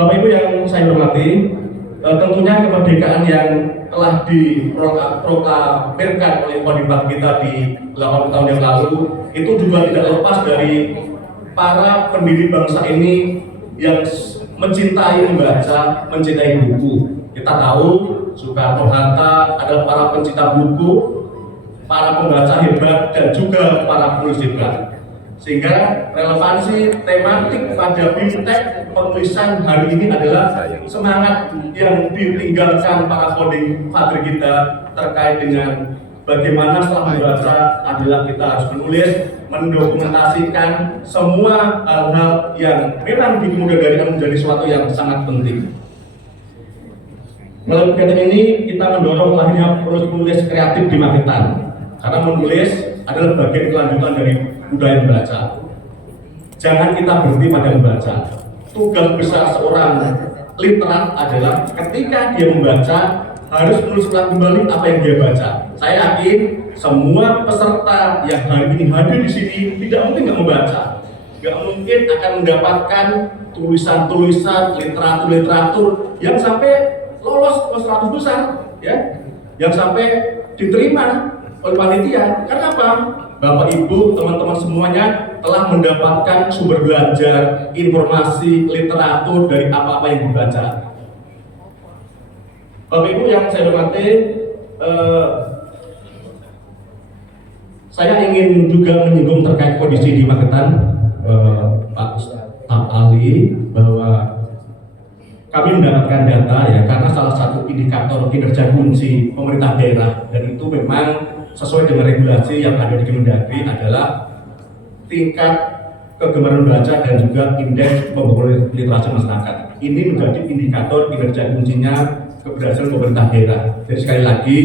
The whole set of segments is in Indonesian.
Bapak Ibu yang saya hormati, tentunya kemerdekaan yang telah diproklamirkan oleh Kodim kita di 80 tahun yang lalu itu juga tidak lepas dari para pendiri bangsa ini yang mencintai membaca, mencintai buku. Kita tahu Soekarno Hatta adalah para pencinta buku, para pembaca hebat, dan juga para penulis hebat. Sehingga relevansi tematik pada BIMTEK penulisan hari ini adalah semangat yang ditinggalkan para coding father kita terkait dengan bagaimana setelah membaca adalah kita harus menulis, mendokumentasikan semua hal-hal yang memang dimudahkan menjadi sesuatu yang sangat penting. Melalui kegiatan ini kita mendorong lahirnya penulis kreatif di Magetan, karena menulis adalah bagian kelanjutan dari budaya membaca. Jangan kita berhenti pada membaca. Tugas besar seorang literat adalah ketika dia membaca harus menulis ulang kembali apa yang dia baca. Saya yakin semua peserta yang hari ini hadir di sini tidak mungkin nggak membaca, nggak mungkin akan mendapatkan tulisan-tulisan literatur yang sampai lolos ke 100 besar, ya, yang sampai diterima oleh panitia. Karena apa? Bapak Ibu, teman-teman semuanya telah mendapatkan sumber belajar, informasi, literatur dari apa-apa yang dibaca. Bapak Ibu yang saya hormati, saya ingin juga menyinggung terkait kondisi di Magetan, Pak Ustadz Ali, bahwa kami mendapatkan data ya, karena salah satu indikator kinerja kunci pemerintah daerah, dan itu memang sesuai dengan regulasi yang ada di Kemendagri adalah tingkat kegemaran membaca dan juga indeks pembangunan literasi masyarakat. Ini menjadi indikator kinerja kuncinya keberhasilan pemerintah daerah. Jadi sekali lagi,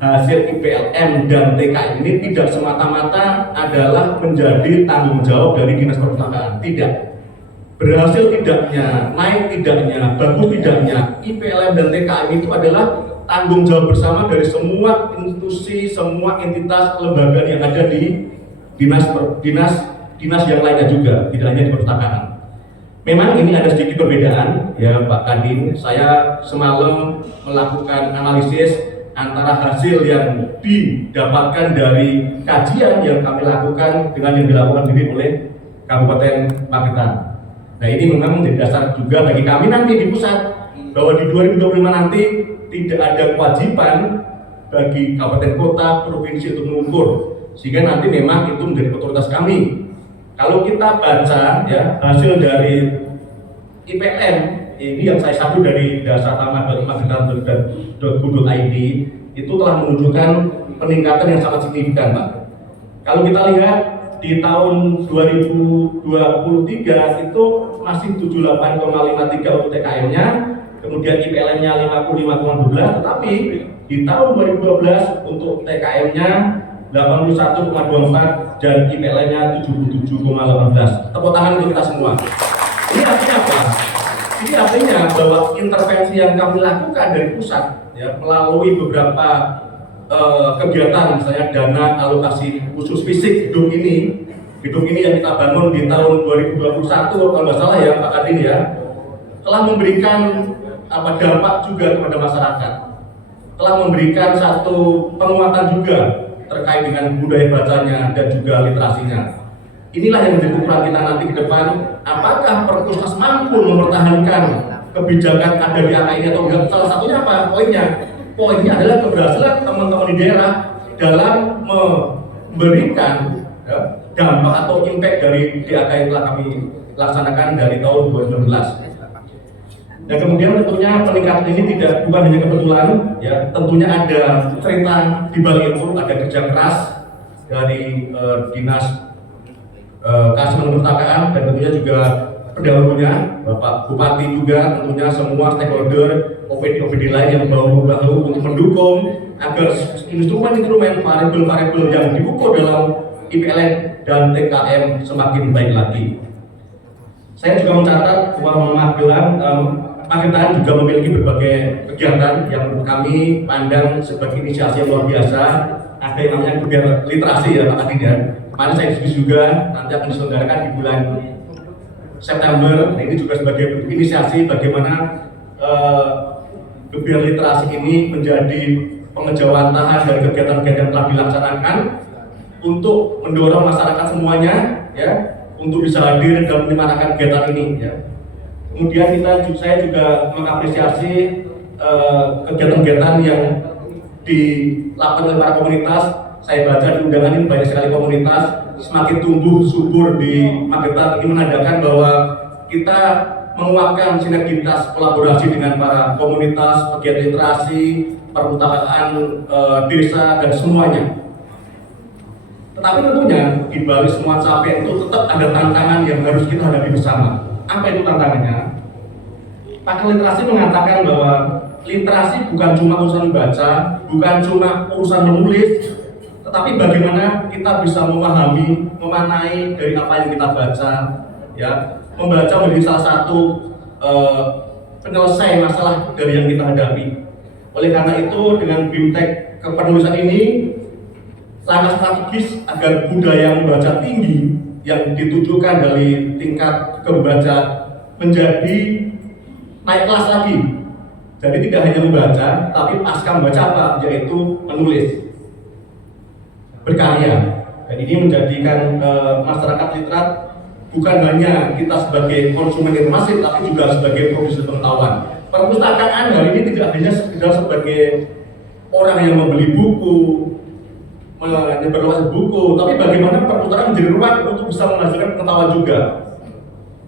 hasil IPLM dan TKM ini tidak semata-mata adalah menjadi tanggung jawab dari Dinas Perpustakaan. Tidak. Berhasil tidaknya, naik tidaknya, bagus tidaknya, IPLM dan TKM itu adalah tanggung jawab bersama dari semua institusi, semua entitas kelembagaan yang ada di dinas yang lainnya juga, tidak hanya di perpustakaan. Memang ini ada sedikit perbedaan, ya Pak Kadin. Saya semalam melakukan analisis antara hasil yang didapatkan dari kajian yang kami lakukan dengan yang dilakukan oleh Kabupaten Magetan. Nah, ini memang menjadi dasar juga bagi kami nanti di pusat, bahwa di 2025 nanti tidak ada kewajiban bagi kabupaten kota, provinsi untuk mengukur, sehingga nanti memang itu menjadi otoritas kami. Kalau kita baca ya hasil dari IPM ini yang saya satu dari dasartama.magetan.go.id itu telah menunjukkan peningkatan yang sangat signifikan, Pak. Kalau kita lihat di tahun 2023 itu masih 78,53 untuk TKM-nya, kemudian IPLM-nya 55,12, tetapi di tahun 2012 untuk TKM-nya 81,24 dan IPLM-nya 77,18. Tepuk tangan untuk kita semua. Ini artinya apa? Ini artinya bahwa intervensi yang kami lakukan dari pusat, ya, melalui beberapa kegiatan, misalnya dana alokasi khusus fisik gedung ini yang kita bangun di tahun 2021 kalau nggak salah ya Pak Kadin ya, telah memberikan dampak juga kepada masyarakat, telah memberikan satu penguatan juga terkait dengan budaya bacanya dan juga literasinya. Inilah yang menjadi ukuran kita nanti ke depan, apakah Perpusnas mampu mempertahankan kebijakan ada di angka ini atau enggak. Salah satunya apa? Poinnya adalah keberhasilan teman-teman di daerah dalam memberikan dampak atau impact dari DAK yang telah kami laksanakan dari tahun 2019. Dan kemudian tentunya peningkatan ini bukan hanya kebetulan, ya, tentunya ada cerita di balik itu, ada kerja keras dari Dinas Kearsipan Perpustakaan dan tentunya juga pendahulunya Bapak Bupati juga, tentunya semua stakeholder OPD lain yang bahu-bahu untuk mendukung agar instrumen-instrumen variabel-variabel yang diukur dalam IPLM dan TKM semakin baik lagi. Saya juga mencatat bahwa Magetan juga memiliki berbagai kegiatan yang menurut kami pandang sebagai inisiasi yang luar biasa. Ada yang namanya kegiatan literasi ya Pak Kadin ya. Kemarin saya diskusi juga, nanti akan diselenggarakan di bulan September. Nah, ini juga sebagai inisiasi bagaimana gebiar literasi ini menjadi pengejawantahan dari kegiatan-kegiatan yang telah dilaksanakan untuk mendorong masyarakat semuanya ya untuk bisa hadir dan menyemarakan kegiatan ini ya. Kemudian saya juga mengapresiasi kegiatan-kegiatan yang dilakukan oleh para komunitas. Saya baca di undangan ini banyak sekali komunitas semakin tumbuh subur di Magetan. Ini menandakan bahwa kita menguatkan sinergitas kolaborasi dengan para komunitas, pegiat literasi, perpustakaan desa dan semuanya. Tetapi tentunya di balik semua capaian itu tetap ada tantangan yang harus kita hadapi bersama. Apa itu tantangannya? Pakar literasi mengatakan bahwa literasi bukan cuma urusan membaca, bukan cuma urusan menulis, tetapi bagaimana kita bisa memahami, memanai dari apa yang kita baca, ya, membaca menjadi salah satu penyelesai masalah dari yang kita hadapi. Oleh karena itu, dengan BIMTEK kepenulisan ini sangat strategis agar budaya membaca tinggi yang ditujukan dari tingkat kebaca menjadi naik kelas lagi. Jadi tidak hanya membaca, tapi pasca membaca apa? Yaitu menulis, berkarya. Dan ini menjadikan masyarakat literat bukan hanya kita sebagai konsumen informasi, tapi juga sebagai produsen pengetahuan. Perpustakaan hari ini tidak hanya sekedar sebagai orang yang membeli buku, menyebarluaskan buku, tapi bagaimana perpustakaan menjadi ruang untuk bisa menghasilkan pengetahuan juga,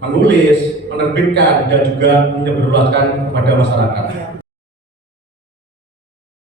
menulis, menerbitkan, dan juga menyebarluaskan kepada masyarakat.